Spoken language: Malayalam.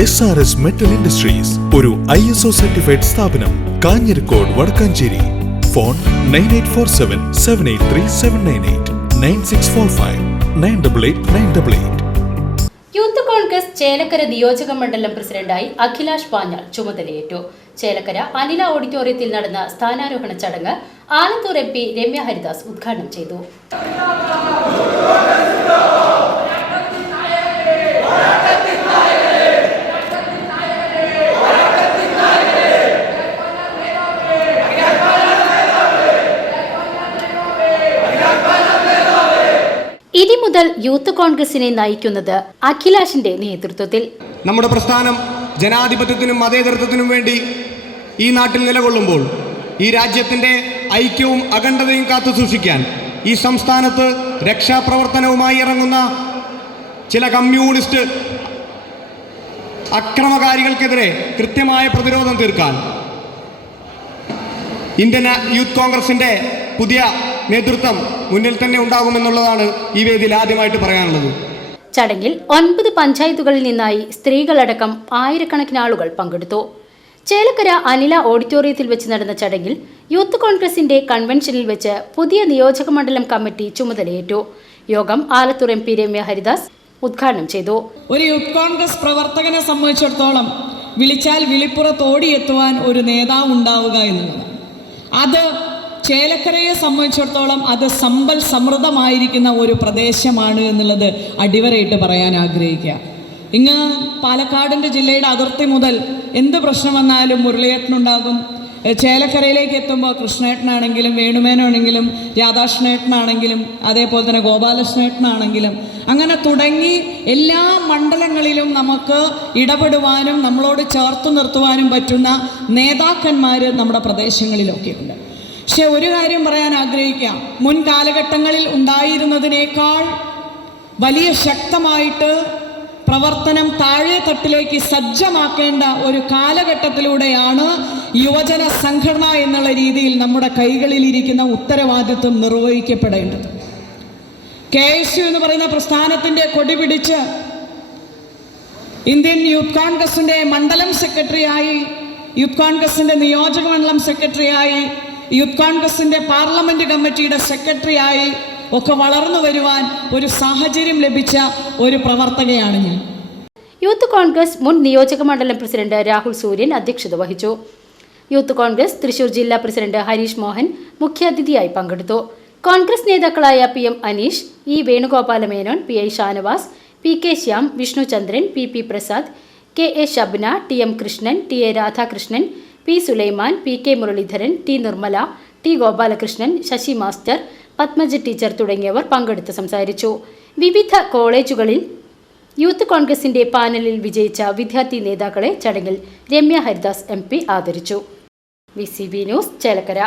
S R S metal industries ഒരു ഐ എസ് ഒ സർട്ടിഫൈഡ് സ്ഥാപനം Kanjirakode Vadakkanchery. Phone nine eight four seven seven eight three seven nine eight nine six four five nine double eight nine double eight Youth Congress Chelakkara നിയോജക മണ്ഡലം പ്രസിഡന്റായി അഖിലാഷ് പാഞ്ഞാൾ ചുമതലയേറ്റു. ചേലക്കര അനില ഓഡിറ്റോറിയത്തിൽ നടന്ന സ്ഥാനാരോഹണ ചടങ്ങ് ആലത്തൂർ എം പി രമ്യ ഹരിദാസ് ഉദ്ഘാടനം ചെയ്തു. ഇനി മുതൽ യൂത്ത് കോൺഗ്രസിനെ നയിക്കുന്നത് അഖിലാഷിന്റെ നേതൃത്വത്തിൽ. നമ്മുടെ പ്രസ്ഥാനം ജനാധിപത്യത്തിനും മതേതരത്വത്തിനും വേണ്ടി ഈ നാട്ടിൽ നിലകൊള്ളുമ്പോൾ ഈ രാജ്യത്തിന്റെ ഐക്യവും അഖണ്ഡതയും കാത്തു സൂക്ഷിക്കാൻ ഈ സംസ്ഥാനത്ത് രക്ഷാപ്രവർത്തനവുമായി ഇറങ്ങുന്ന ചില കമ്മ്യൂണിസ്റ്റ് അക്രമകാരികൾക്കെതിരെ കൃത്യമായ പ്രതിരോധം തീർക്കാൻ ഇന്ത്യൻ യൂത്ത് കോൺഗ്രസിന്റെ പുതിയ നേതൃത്വം മുന്നിൽ തന്നെ ഉണ്ടാകുമെന്നുള്ളതാണ് ഈ വേദിയിൽ ആദ്യമായിട്ട് പറയാനുള്ളത്. ചടങ്ങിൽ ഒൻപത് പഞ്ചായത്തുകളിൽ നിന്നായി സ്ത്രീകളടക്കം ആയിരക്കണക്കിന് ആളുകൾ പങ്കെടുത്തു. ചേലക്കര അനില ഓഡിറ്റോറിയത്തിൽ വെച്ച് നടന്ന ചടങ്ങിൽ യൂത്ത് കോൺഗ്രസിന്റെ കൺവെൻഷനിൽ വെച്ച് പുതിയ നിയോജക മണ്ഡലം കമ്മിറ്റി ചുമതലയേറ്റു. യോഗം ആലത്തൂർ എം പി രമ്യ ഹരിദാസ് ഉദ്ഘാടനം ചെയ്തു. ഒരു യൂത്ത് കോൺഗ്രസ് പ്രവർത്തകനെ സംബന്ധിച്ചിടത്തോളം വിളിച്ചാൽ വിളിപ്പുറത്തോടി എത്തുവാൻ ഒരു നേതാവ് ഉണ്ടാവുക എന്നുള്ളത് അത് ചേലക്കരയെ സംബന്ധിച്ചിടത്തോളം അത് സമ്പൽ സമൃദ്ധമായിരിക്കുന്ന ഒരു പ്രദേശമാണ് എന്നുള്ളത് അടിവരയിട്ട് പറയാൻ ആഗ്രഹിക്കുക. ഇങ്ങ് പാലക്കാടിന്റെ ജില്ലയുടെ അതിർത്തി മുതൽ എന്ത് പ്രശ്നം വന്നാലും മുരളിയേട്ടനുണ്ടാകും. ചേലക്കരയിലേക്ക് എത്തുമ്പോൾ കൃഷ്ണേട്ടനാണെങ്കിലും വേണുമേനാണെങ്കിലും രാധാകൃഷ്ണേട്ടനാണെങ്കിലും അതേപോലെ തന്നെ ഗോപാലകൃഷ്ണേട്ടനാണെങ്കിലും അങ്ങനെ തുടങ്ങി എല്ലാ മണ്ഡലങ്ങളിലും നമുക്ക് ഇടപെടുവാനും നമ്മളോട് ചേർത്ത് നിർത്തുവാനും പറ്റുന്ന നേതാക്കന്മാർ നമ്മുടെ പ്രദേശങ്ങളിലൊക്കെ ഉണ്ട് പക്ഷെ ഒരു കാര്യം പറയാൻ ആഗ്രഹിക്കാം. മുൻ കാലഘട്ടങ്ങളിൽ ഉണ്ടായിരുന്നതിനേക്കാൾ വലിയ ശക്തമായിട്ട് പ്രവർത്തനം താഴെ തട്ടിലേക്ക് സജ്ജമാക്കേണ്ട ഒരു കാലഘട്ടത്തിലൂടെയാണ് യുവജന സംഘടന എന്നുള്ള രീതിയിൽ നമ്മുടെ കൈകളിലിരിക്കുന്ന ഉത്തരവാദിത്വം നിർവഹിക്കപ്പെടേണ്ടത്. കെ എസ് യു എന്ന് പറയുന്ന പ്രസ്ഥാനത്തിന്റെ കൊടി പിടിച്ച് ഇന്ത്യൻ യൂത്ത് കോൺഗ്രസിന്റെ മണ്ഡലം സെക്രട്ടറിയായി യൂത്ത് കോൺഗ്രസിന്റെ നിയോജക മണ്ഡലം സെക്രട്ടറിയായി യൂത്ത് കോൺഗ്രസിന്റെ പാർലമെന്റ് കമ്മിറ്റിയുടെ സെക്രട്ടറിയായി ഒക്കെ വളർന്നു വരുവാൻ ഒരു സാഹചര്യം ലഭിച്ച ഒരു പ്രവർത്തകയാണ് ഞാൻ. യൂത്ത് കോൺഗ്രസ് മുൻ നിയോജക മണ്ഡലം പ്രസിഡന്റ് രാഹുൽ സൂര്യൻ അധ്യക്ഷത വഹിച്ചു. യൂത്ത് കോൺഗ്രസ് തൃശൂർ ജില്ലാ പ്രസിഡന്റ് ഹരീഷ് മോഹൻ മുഖ്യാതിഥിയായി പങ്കെടുത്തു. കോൺഗ്രസ് നേതാക്കളായ P M Anish E Venugopala Menon P I Shanavas P K Shyam Vishnuchandran P P Prasad K A Shabna T M Krishnan T A Radhakrishnan P Sulaiman P K Muralidharan T Nirmala T Gopalakrishnan Sasi master Padmaja teacher തുടങ്ങിയവർ പങ്കെടുത്ത് സംസാരിച്ചു. വിവിധ കോളേജുകളിൽ യൂത്ത് കോൺഗ്രസിന്റെ പാനലിൽ വിജയിച്ച വിദ്യാർത്ഥി നേതാക്കളെ ചടങ്ങിൽ രമ്യ ഹരിദാസ് എം ആദരിച്ചു. V news Chelakkara.